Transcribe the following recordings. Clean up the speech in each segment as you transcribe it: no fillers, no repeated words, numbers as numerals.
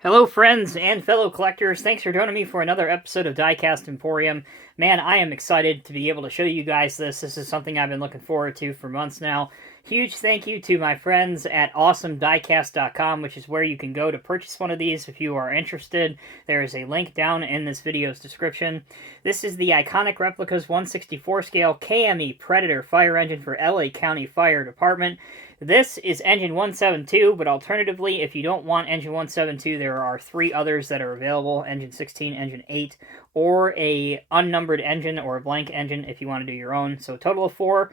Hello friends and fellow collectors, thanks for joining me for another episode of Diecast Emporium. Man, I am excited to be able to show you guys this. This is something I've been looking forward to for months now. Huge thank you to my friends at AwesomeDiecast.com, which is where you can go to purchase one of these if you are interested. There is a link down in this video's description. This is the iconic Replicas 1/64 scale KME Predator fire engine for LA County Fire Department. This is engine 172, but alternatively, if you don't want engine 172, there are three others that are available: engine 16, engine 8, or a unnumbered engine or a blank engine if you want to do your own. So a total of four: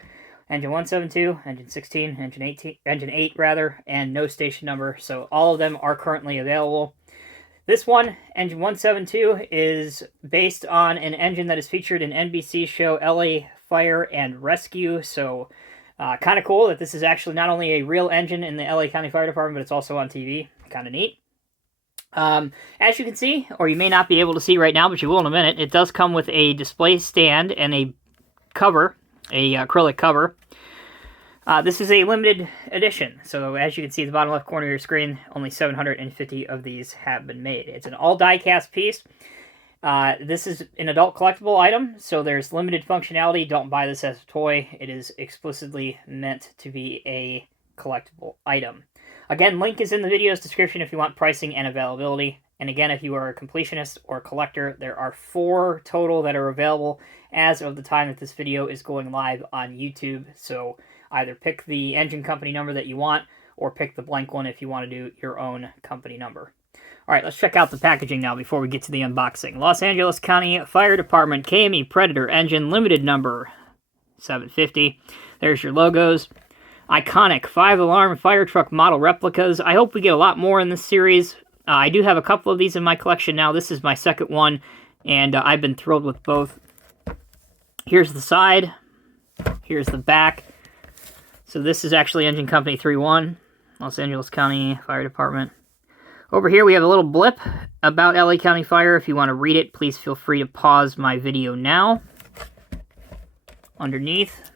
engine 172, engine 16, engine 8 rather, and no station number. So all of them are currently available. This one, engine 172, is based on an engine that is featured in NBC's show LA Fire and Rescue. So kind of cool that this is actually not only a real engine in the LA County Fire Department, but it's also on TV. Kind of neat. As you can see, or you may not be able to see right now, but you will in a minute, it does come with a display stand and a cover, a acrylic cover. This is a limited edition, so as you can see at the bottom left corner of your screen, only 750 of these have been made. It's an all die-cast piece. This is an adult collectible item, so there's limited functionality. Don't buy this as a toy. It is explicitly meant to be a collectible item. Again, link is in the video's description if you want pricing and availability. And again, if you are a completionist or collector, there are 4 total that are available as of the time that this video is going live on YouTube. So either pick the engine company number that you want, or pick the blank one if you want to do your own company number. All right, let's check out the packaging now before we get to the unboxing. Los Angeles County Fire Department KME Predator engine, limited number 750. There's your logos. Iconic 5-alarm fire truck model replicas. I hope we get a lot more in this series. I do have a couple of these in my collection now. This is my second one, and I've been thrilled with both. Here's the side. Here's the back. So this is actually Engine Company 31, Los Angeles County Fire Department. Over here we have a little blip about LA County Fire. If you want to read it, please feel free to pause my video now. Underneath,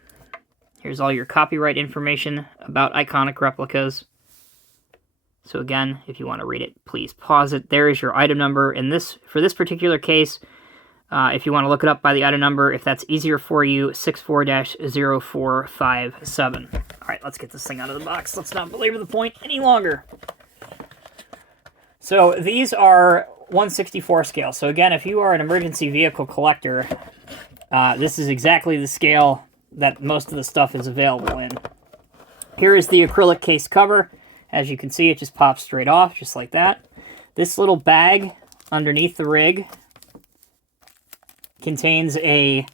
here's all your copyright information about iconic replicas. So again, if you want to read it, please pause it. There is your item number. And for this particular case, if you want to look it up by the item number, if that's easier for you, 64-0457. All right, let's get this thing out of the box. Let's not belabor the point any longer. So these are 1/64 scale. So again, if you are an emergency vehicle collector, this is exactly the scale that most of the stuff is available in. Here is the acrylic case cover. As you can see, it just pops straight off, just like that. This little bag underneath the rig contains a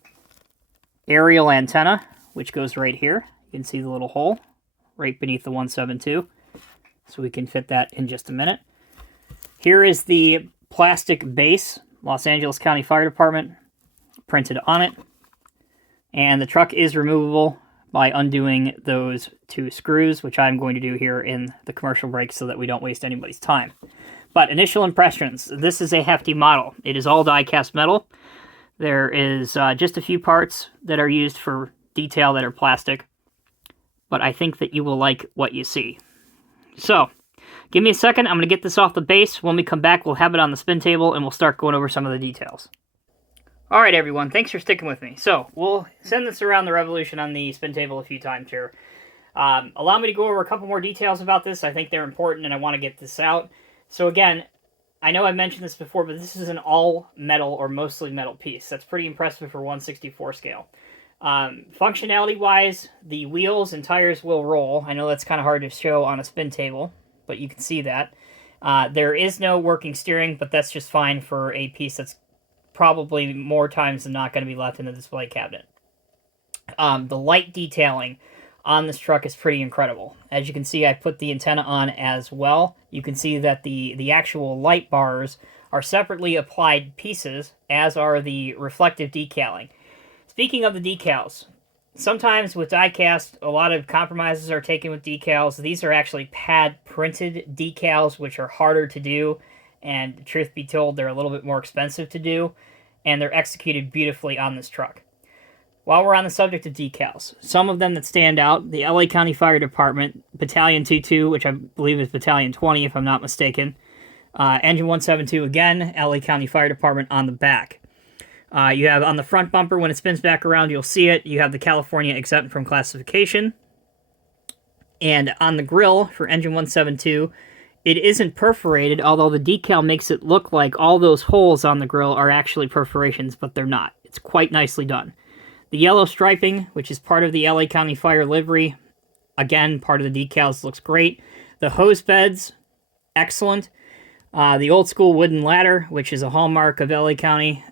aerial antenna, which goes right here. You can see the little hole right beneath the 172. So we can fit that in just a minute. Here is the plastic base, Los Angeles County Fire Department, printed on it. And the truck is removable by undoing those 2 screws, which I'm going to do here in the commercial break so that we don't waste anybody's time. But initial impressions, this is a hefty model. It is all die-cast metal. There is just a few parts that are used for detail that are plastic, but I think that you will like what you see. So, give me a second. I'm going to get this off the base. When we come back, we'll have it on the spin table, and we'll start going over some of the details. All right, everyone. Thanks for sticking with me. So, we'll send this around the revolution on the spin table a few times here. Allow me to go over a couple more details about this. I think they're important, and I want to get this out. So, again, I know I mentioned this before, but this is an all-metal or mostly metal piece. That's pretty impressive for 1/64 scale. Functionality-wise, the wheels and tires will roll. I know that's kind of hard to show on a spin table, but you can see that. There is no working steering, but that's just fine for a piece that's probably more times than not going to be left in the display cabinet. The light detailing on this truck is pretty incredible. As you can see, I put the antenna on as well. You can see that the actual light bars are separately applied pieces, as are the reflective decaling. Speaking of the decals, sometimes with die-cast, a lot of compromises are taken with decals. These are actually pad-printed decals, which are harder to do, and truth be told, they're a little bit more expensive to do, and they're executed beautifully on this truck. While we're on the subject of decals, some of them that stand out, the LA County Fire Department, Battalion 22, which I believe is Battalion 20 if I'm not mistaken, Engine 172 again, LA County Fire Department on the back. You have on the front bumper, when it spins back around, you'll see it. You have the California exempt from classification. And on the grill for Engine 172, it isn't perforated, although the decal makes it look like all those holes on the grill are actually perforations, but they're not. It's quite nicely done. The yellow striping, which is part of the LA County Fire livery, again, part of the decals, looks great. The hose beds, excellent. The old school wooden ladder, which is a hallmark of LA County,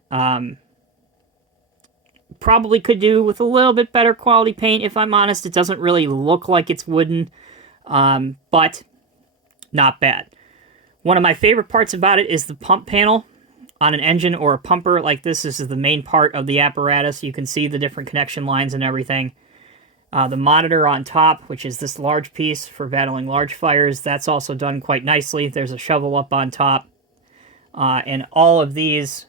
probably could do with a little bit better quality paint, if I'm honest. It doesn't really look like it's wooden, but not bad. One of my favorite parts about it is the pump panel. On an engine or a pumper like this is the main part of the apparatus. You can see the different connection lines and everything. The monitor on top, which is this large piece for battling large fires, that's also done quite nicely. There's a shovel up on top. And all of these,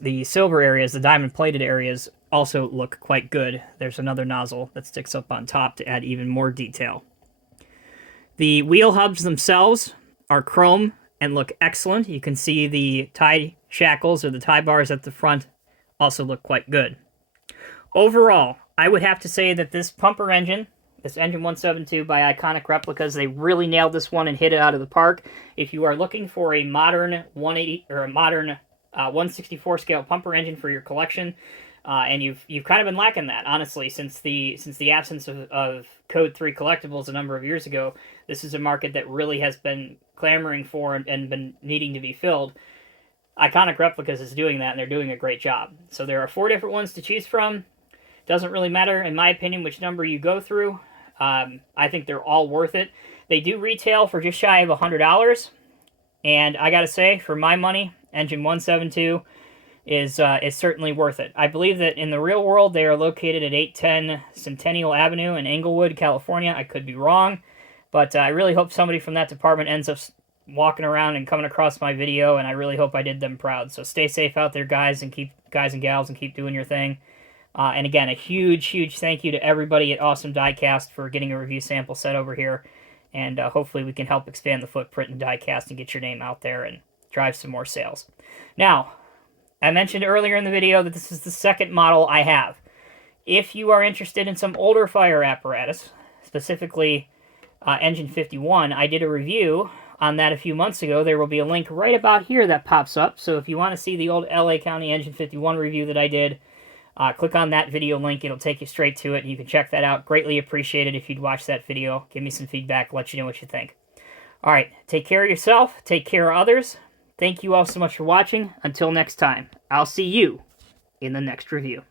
the silver areas, the diamond-plated areas, also look quite good. There's another nozzle that sticks up on top to add even more detail. The wheel hubs themselves are chrome and look excellent. You can see the tie shackles or the tie bars at the front also look quite good. Overall, I would have to say that this pumper engine, this Engine 172 by Iconic Replicas, they really nailed this one and hit it out of the park. If you are looking for a modern 180 or a modern 164 scale pumper engine for your collection, and you've kind of been lacking that, honestly, since the absence of Code 3 collectibles a number of years ago. This is a market that really has been clamoring for and been needing to be filled. Iconic Replicas is doing that, and they're doing a great job. So there are 4 different ones to choose from. Doesn't really matter, in my opinion, which number you go through. I think they're all worth it. They do retail for just shy of $100, and I gotta say, for my money, Engine 172 is certainly worth it. I believe that in the real world, they are located at 810 Centennial Avenue in Inglewood, California. I could be wrong, but I really hope somebody from that department ends up walking around and coming across my video, and I really hope I did them proud. So stay safe out there, guys and gals, and keep doing your thing. And again, a huge thank you to everybody at Awesome Diecast for getting a review sample set over here, and hopefully we can help expand the footprint in diecast and get your name out there and drive some more sales. Now, I mentioned earlier in the video that this is the second model I have. If you are interested in some older fire apparatus, specifically Engine 51, I did a review on that a few months ago. There will be a link right about here that pops up, so if you want to see the old LA County Engine 51 review that I did, click on that video link. It'll take you straight to it, and you can check that out. Greatly appreciate it if you'd watch that video. Give me some feedback. Let you know what you think. All right, take care of yourself. Take care of others. Thank you all so much for watching. Until next time, I'll see you in the next review.